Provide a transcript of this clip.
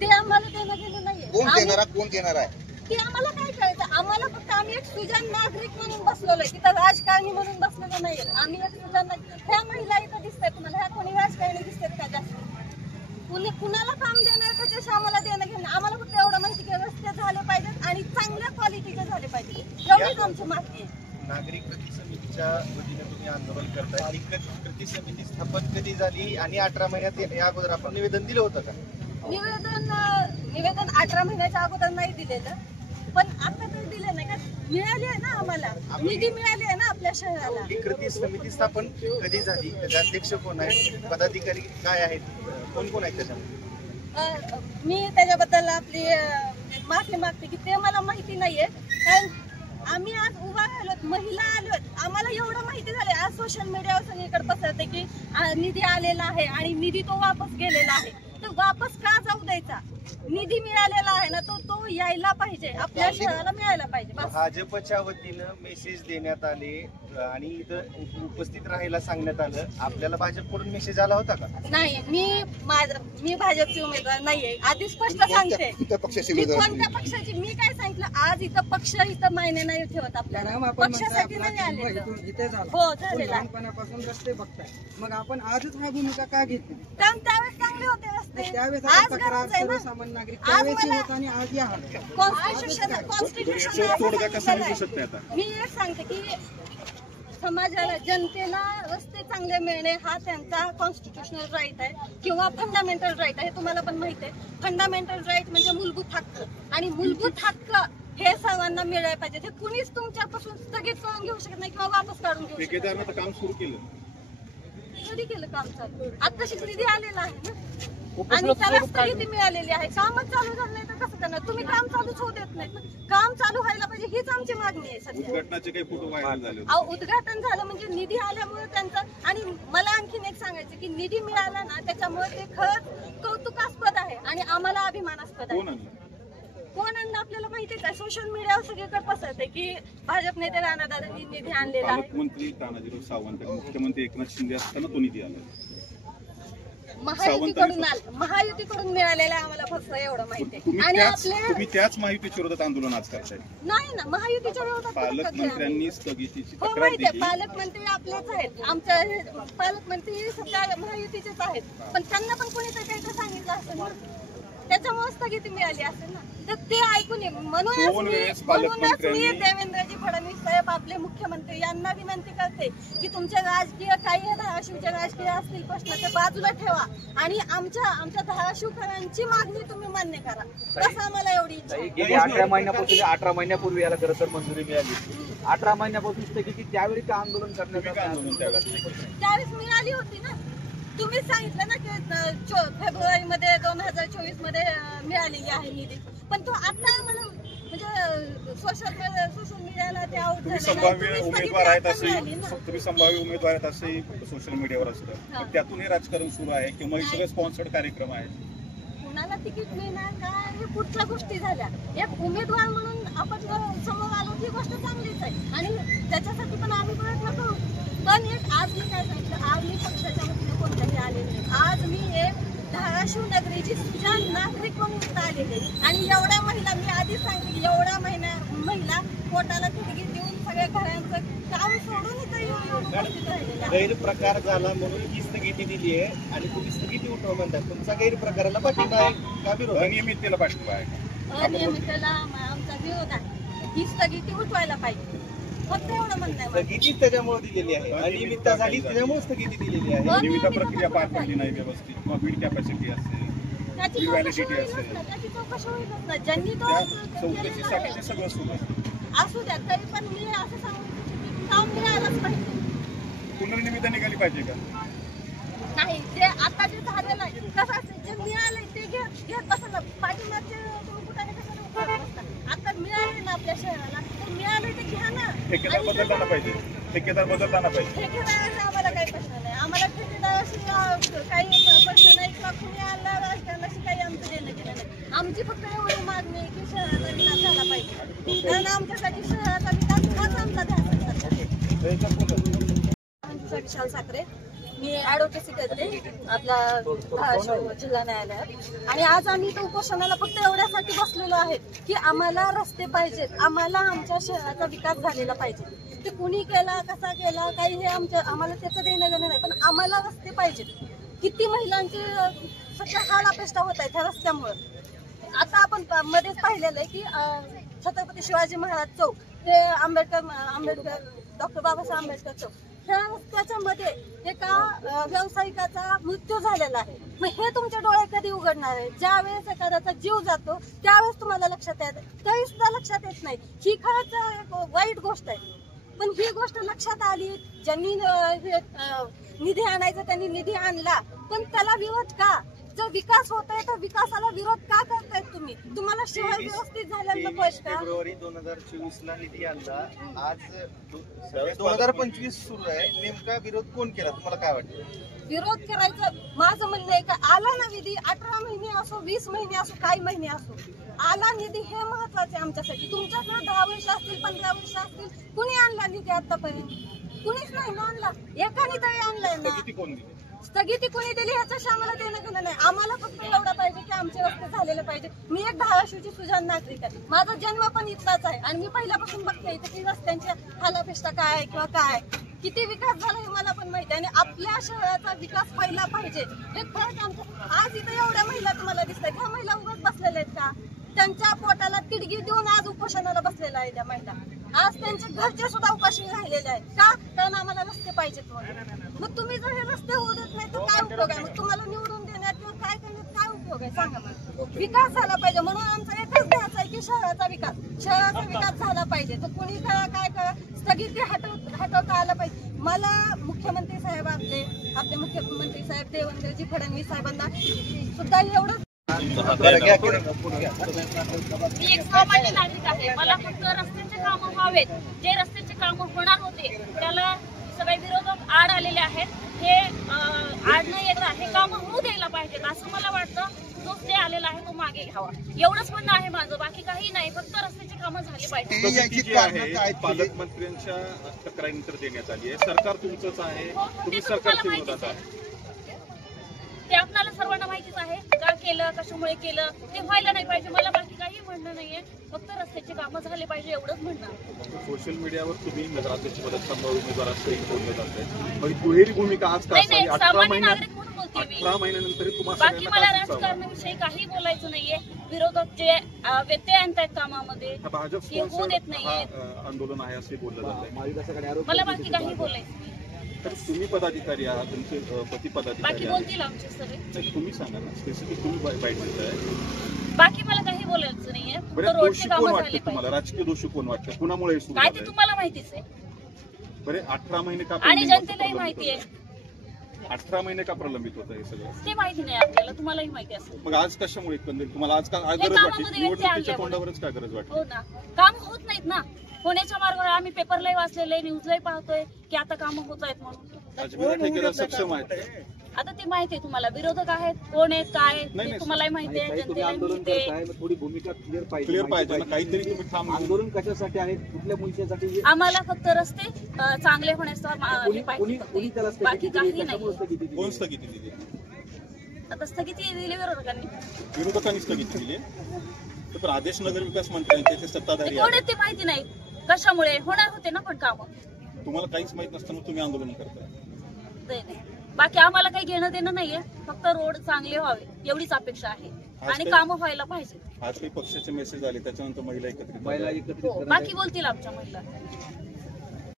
ते आम्हाला देणं घेणं नाहीये. कोण देणार आहे ते आम्हाला काय कळतं? आम्हाला फक्त आम्ही एक सुजाण नागरिक म्हणून बसलेलो आहे, तिथं राजकारणी म्हणून बसलेलो नाहीये. आम्ही एक सुजाण नागरिक. ह्या महिला इथं दिसतात तुम्हाला, ह्या कोणी राजकारणी दिसतात का जास्त? कुणाला काम देणार त्याच्याशी आम्हाला देणं घेणं. आम्हाला फक्त एवढं माहिती की रस्ते झाले पाहिजेत आणि चांगल्या क्वालिटीचे झाले पाहिजे, एवढीच आमची मागणी आहे. नागरिक कृती समितीच्या वतीने तुम्ही आंदोलन करताय. ही कृती समिती स्थापन कधी झाली आणि 18 महिन्यात या अगोदर आपण निवेदन दिलं होतं का? निवेदन 18 महिन्याच्या अगोदर नाही दिलेलं, पण आता तर दिले नाही का? मिळाली आहे ना आम्हाला, निधी मिळाली आहे ना आपल्या शहराला. ही कृती समिती स्थापन कधी झाली? त्याचे अध्यक्ष कोण आहेत, पदाधिकारी काय आहेत, कोण कोण आहेत त्याच्यामध्ये? मी त्याच्याबद्दल आपली माफी मागते की ते मला माहिती नाहीये. कारण आम्ही आज उभा राहिलोत, महिला आलोत, आम्हाला एवढं माहिती झालंय. आज सोशल मीडियावर सगळीकडे पसरते की निधी आलेला आहे आणि निधी तो वापस गेलेला आहे. तर वापस का जाऊ द्यायचा? निधी मिळालेला आहे ना, तो यायला पाहिजे, आपल्या शहराला मिळायला पाहिजे. भाजपच्या वतीनं मेसेज देण्यात आले आणि इथं उपस्थित राहायला सांगण्यात आलं. आपल्याला भाजपकडून मेसेज आला होता का? नाही, मी भाजपची उमेदवार नाहीये, आधी स्पष्ट सांगते. मी कोणत्या पक्षाची? मी काय सांगितलं, आज इथं पक्ष इथं मायने नाही ठेवत आपल्याला, पक्षासाठी नाही आले. हो, लहानपणापासून रस्ते बघताय, मग आपण आजच हा भूमिका का घेतली? कारण त्यावेळेस चांगले होते रस्ते, त्यावेळेस आज तक्रार गरज आहे ना. सर्वसामान्य नागरिक त्यावेळेस होत आणि आज या कॉन्स्टिट्यूशन मी एक सांगते की समाजाला, जनतेला रस्ते चांगले मिळणे हा त्यांचा कॉन्स्टिट्युशनल राईट आहे किंवा फंडामेंटल राईट आहे. तुम्हाला पण माहिती आहे, फंडामेंटल राईट म्हणजे मूलभूत हक्क, आणि मूलभूत हक्क हे सर्वांना मिळायला पाहिजे. हे कुणीच तुमच्यापासून स्थगित करून घेऊ शकत नाही किंवा वापस काढून घेऊ शकत नाही. काम सुरू केलं, कधी केलं काम चालू? आताशी निधी आलेला आहे ना आणि त्याला स्थगिती मिळालेली आहे. कामच चालू झालं नाही तर कसं करणार? तुम्ही काम चालूच होऊ देत नाही. काम चालू व्हायला पाहिजे, हीच आमची मागणी आहे सध्या. उद्घाटनाचे काही फोटो व्हायरल झाले? उद्घाटन झालं म्हणजे निधी आल्यामुळे त्यांचं. आणि मला आणखीन एक सांगायचं की निधी मिळाला ना, त्याच्यामुळे ते खरंच कौतुकास्पद आहे आणि आम्हाला अभिमानास्पद आहे. कोण आणलं आपल्याला माहितीच आहे, सोशल मीडियावर सगळीकडे पसरते की भाजप नेते राणादादांनी निधी आणलेला आहे. पालकमंत्री तानाजीराव सावंत आणि मुख्यमंत्री एकनाथ शिंदे असताना तो निधी आला. महायुतीकडून मिळालेला आम्हाला फक्त एवढं माहिती आहे. आणि तुम्ही त्याच महायुतीच्या विरोधात आंदोलन आज करताय? नाही ना, महायुतीच्या विरोधात पालकमंत्र्यांनी स्थगितीची हो तक्रार माहिती आहे. दिली. पालकमंत्री आपलेच आहेत, आमच्या पालकमंत्री सध्या महायुतीचेच आहेत, पण त्यांना पण कोणीतरी काहीतरी सांगितलं असेल ना, त्याच्यामुळे स्थगिती मिळाली असेल ना. तर ते ऐकून ये. म्हणूनच मी देवेंद्रजी फडणवीस साहेब आपले मुख्यमंत्री यांना विनंती करते की तुमचे राजकीय काही धाराशिवचे राजकीय असतील प्रश्न ते बाजूला ठेवा आणि आमच्या धाराशिवकरांची मागणी तुम्ही मान्य करा. कसं आम्हाला एवढी इच्छा. 18 महिन्यापूर्वी याला खरं तर मंजुरी मिळाली. 18 महिन्यापासून स्थगिती, त्यावेळी का आंदोलन त्यावेळेस मिळाली होती ना. तुम्हीच सांगितलं ना की फेब्रुवारीमध्ये 2024 मध्ये मिळालेली आहे निधी, पण तो आता आम्हाला म्हणजे सोशल मीडियाला ते आउट झाले. संभाव्य उमेदवार आहेत असे सोशल मीडियावर असतं, त्यातून हे राजकारण सुरू आहे किंवा सगळे स्पॉन्सर्ड कार्यक्रम आहेत. कुणाला तिकीट मिळणार काय हे पुढच्या गोष्टी झाल्या. एक उमेदवार म्हणून आपण समोर आलो ही गोष्ट चांगलीच आहे आणि त्याच्यासाठी पण आम्ही प्रयत्न करू. पण एक आज मी काय सांगितलं, आज मी पक्षाच्या वतीने कोणत्याही आले नाही. आज मी एक धाराशिव नगरीची सुजाण नागरिक म्हणून इथं आलेले आणि एवढ्या महिला, मी आधीच सांगितलं की एवढ्या महिला पोटाला तिकीट देऊन सगळ्या घरांचं काम सोडून इथं येऊन गैरप्रकार झाला म्हणून ही स्थगिती दिली आहे आणि तुम्ही स्थगिती उठवा म्हणतात. तुमचा गैरप्रकाराला पाठिंबा आहे का विरोध? अनियमिततेला पाठिंबा आहे. अनियमिततेला आमचा विरोध आहे. ही स्थगिती उठवायला पाहिजे, फक्त एवढं म्हणणं आहे. स्थगिती त्याच्यामुळे दिलेली आहे, अनियमितता झाली त्याच्यामुळे स्थगिती दिलेली आहे. निविदा प्रक्रिया पार पडली नाही व्यवस्थित किंवा बीड कॅपॅसिटी असेल, त्याची चौकशी होईलच ना. ज्यांनी तो चौकशीसाठी सगळं सुरू असू द्या, तरी पण मी असं सांगू की काम मिळालंच पाहिजे. पुनर्निविदा निघाली पाहिजे का? नाही, जे आता जे झालेलं आहे कसं असतं, जे मिळालंय ते घेत बसलं. पाठीमागचे तुम्ही कुठे कशाला उभारत बसता? आता मिळाले ना आपल्या शहराला, तर मिळालंय ते घ्या ना. ठेकेदार बदलताना पाहिजे, ठेकेदाराचा आम्हाला काही प्रश्न नाही. आम्हाला ठेकेदाराशी काही प्रश्न नाही किंवा कुणी आला राजकारणाशी काही आमचं देणं घेणं नाही. आमची फक्त एवढी मागणी आहे की शहराचा विकास झाला पाहिजे, कारण आमच्यासाठी शहराचा विकास हाच आमचा ध्यास आहे. विशाल साखरे. मी ऍडव्होकेसी करते आपला धाराशिव जिल्हा न्यायालयात. आणि आज आम्ही इथं उपोषणाला फक्त एवढ्यासाठी बसलेलो आहे की आम्हाला रस्ते पाहिजेत, आम्हाला आमच्या शहराचा विकास झालेला पाहिजे. ते कुणी केला, कसा केला, काही हे आम्हाला त्याचं देणं घेणं नाही, पण आम्हाला रस्ते पाहिजेत. किती महिलांचे सध्या हाल अपेष्टा होत आहेत ह्या रस्त्यामुळे. आता आपण मध्येच पाहिलेलं आहे की छत्रपती शिवाजी महाराज चौक हे आंबेडकर डॉक्टर बाबासाहेब आंबेडकर चौक ह्या रस्त्याच्या मध्ये एका व्यावसायिकाचा मृत्यू झालेला आहे. मग हे तुमचे डोळे कधी उघडणार आहे? ज्या वेळेस एखाद्याचा जीव जातो त्यावेळेस तुम्हाला लक्षात येत, काही सुद्धा लक्षात येत नाही. ही खरंच एक वाईट गोष्ट आहे. पण ही गोष्ट लक्षात आली, ज्यांनी निधी आणायचा त्यांनी निधी आणला, पण त्याला विरोध का? जर विकास होत आहे तर विकासाला विरोध का करतायत तुम्ही? तुम्हाला शहर व्यवस्थित झाल्यानंतर पैसे का? फेब्रुवारी 2024 ला निधी आणला, आज 2025 सुरू आहे, नेमका विरोध कोण केला तुम्हाला काय वाटतं? विरोध करायचं माझं म्हणणं आहे का आला ना निधी, 18 महिने असो, 20 महिने असो, काही महिने असो, आला निधी हे महत्वाचे आमच्यासाठी. तुमच्याकडे 10 वर्ष असतील, 15 वर्ष असतील, कुणी आणला निधी आतापर्यंत? कुणीच नाही ना आणला. एकाने तरी आणलाय ना. स्थगिती कोणी दिली ह्याच्याशी आम्हाला देणं घेणं नाही. आम्हाला फक्त एवढं पाहिजे की आमचे रस्ते झालेले पाहिजे. मी एक धाराशिवची सुजाण नागरिक आहे, माझा जन्म पण इथलाच आहे आणि मी पहिल्यापासून बघते इथे की रस्त्यांच्या हालापेष्टा काय आहे किंवा काय किती विकास झाला हे मला पण माहिती आहे. आणि आपल्या शहराचा विकास व्हायला पाहिजे हे खरंच आमचं. आज इथे एवढ्या महिला तुम्हाला दिसतात, ह्या महिला उगाच बसलेल्या आहेत का? त्यांच्या पोटाला तिडगी देऊन आज उपोषणाला बसलेल्या आहेत त्या महिला. आज त्यांचे घरचे सुद्धा उपाशी राहिलेले आहेत का? कारण आम्हाला रस्ते पाहिजेत म्हणून. मग तुम्ही जर हे रस्ते होऊ देत नाही तर काय उपयोग आहे? मग तुम्हाला निवडून देण्यात किंवा काय करण्यात काय उपयोग आहे सांगा मला. विकास झाला पाहिजे म्हणून आमचा एकच ध्यास आहे की शहराचा विकास झाला पाहिजे. तर कुणी करा काय करा, स्थगिती हटवता आला पाहिजे. मला मुख्यमंत्री साहेब आपले मुख्यमंत्री साहेब देवेंद्रजी फडणवीस साहेबांना सुद्धा एवढं. मी एक सामान्य नागरिक आहे. मला फक्त रस्त्याचे कामं व्हावेत. जे रस्त्याचे कामं होणार होते त्याला सगळे विरोधक आड आलेले आहेत. हे आड न येता हे कामं होऊ द्यायला पाहिजेत असं मला वाटतं. जो स्टे आलेला आहे तो मागे घ्यावा, एवढंच म्हणणं आहे माझं. बाकी काही नाही, फक्त रस्त्याची कामं झाली पाहिजे. पालकमंत्र्यांच्या तक्रारीनंतर देण्यात आली आहे. सरकार तुमचंच आहे, तुम्ही सरकारच्या विरोधात आहे. ते आपल्याला सर्वांना माहितीच आहे का केलं, कशामुळे केलं, ते व्हायला नाही पाहिजे. मला बाकी काही म्हणणं नाहीये, फक्त रस्त्याची कामं झाले पाहिजे एवढंच म्हणणं. सोशल मीडियावर तुम्ही नगराध्यक्ष पदाचा उमेदवार असं बोललं जातंय. मग दुहेरी भूमिका आज का नाही, सामान्य नागरिक म्हणून बोलते मी. 18 महिन्यानंतर तुम्हाला बाकी मला राजकारणाविषयी काही बोलायचं नाहीये. विरोधक जे व्यत्यय आणतायत कामामध्ये भाजप हे होऊ देत नाहीये. आंदोलन आहे असे बोललं जात. मला बाकी काही बोलायचं नाही. तर तुम्ही पदाधिकारी आहात, तुमचे पती पदाधिकारी बाकी बोलतील आमचे सगळे. तुम्ही सांगा ना, स्पेसिफिक तुम्ही बाईट देताय. बाकी मला काही बोलायचं नाहीये. बरं, रोडचे दोषी कोण कामं वाटतं झाले तुम्हाला? पाहिजे. राजकीय दोषी कोण वाटतं? कुणामुळे हे सुरू काय ते झालंय? तुम्हाला माहितीच आहे बरे 18 महिने का आणि प्रलंबित होतं? जनतेलाही माहिती आहे. 18 महिने का प्रलंबित होतं हे सगळं? ते माहिती नाही आपल्याला, तुम्हालाही माहिती असेल. मग आज कशामुळे एकंदरीत तुम्हाला आज का गरज कामामध्ये वाटली? व्यत्यय निवडणुकीच्या आणल्यामुळे. तोंडावरच काय गरज वाटली? हो ना, काम होत नाहीत ना. होण्याच्या मार्गावर आम्ही पेपरलाही वाचलेले, न्यूजलाही पाहतोय की आता कामं होत आहेत म्हणून. अजमेर ठेकेदार सक्षम आहेत. आता ते माहिती आहे तुम्हाला, विरोधक आहेत, कोण आहेत, काय नाही, ते तुम्हालाही माहिती आहे, तुम्ही जनतेलाही आंदोलन माहिती आहे. करताय, मग थोडी भूमिका क्लिअर क्लिअर पाहिजे ना, काहीतरी तुम्ही ठाम आंदोलन कशासाठी आहे, कुठल्या मुद्द्यासाठी? आम्हाला फक्त रस्ते चांगले होण्याचा कोणी त्याला स्थगिती बाकी दिली? काही कशामुळे नाही. स्थगिती दिली? कोण स्थगिती दिली? आता स्थगिती दिली विरोधकांनी. विरोधकांनी स्थगिती दिली. तर आदेश नगर विकास मंत्र्यांचे ते ते सत्ताधारी कोण आहेत. आहेत ते माहिती नाही. कशामुळे होणार होते ना पण कामं. तुम्हाला काहीच माहित नसताना तुम्ही आंदोलन करताय. नाही. बाकी आम्हाला काही घेणं देणं नाहीये. फक्त रोड चांगले व्हावे एवढीच अपेक्षा आहे आणि कामं व्हायला पाहिजे. आज काही पक्षाचे मेसेज आले, त्याच्यानंतर महिला एकत्रित महिला झाल्या. एकत्रित हो, करण्यात बाकी बोलतील आमच्या महिला.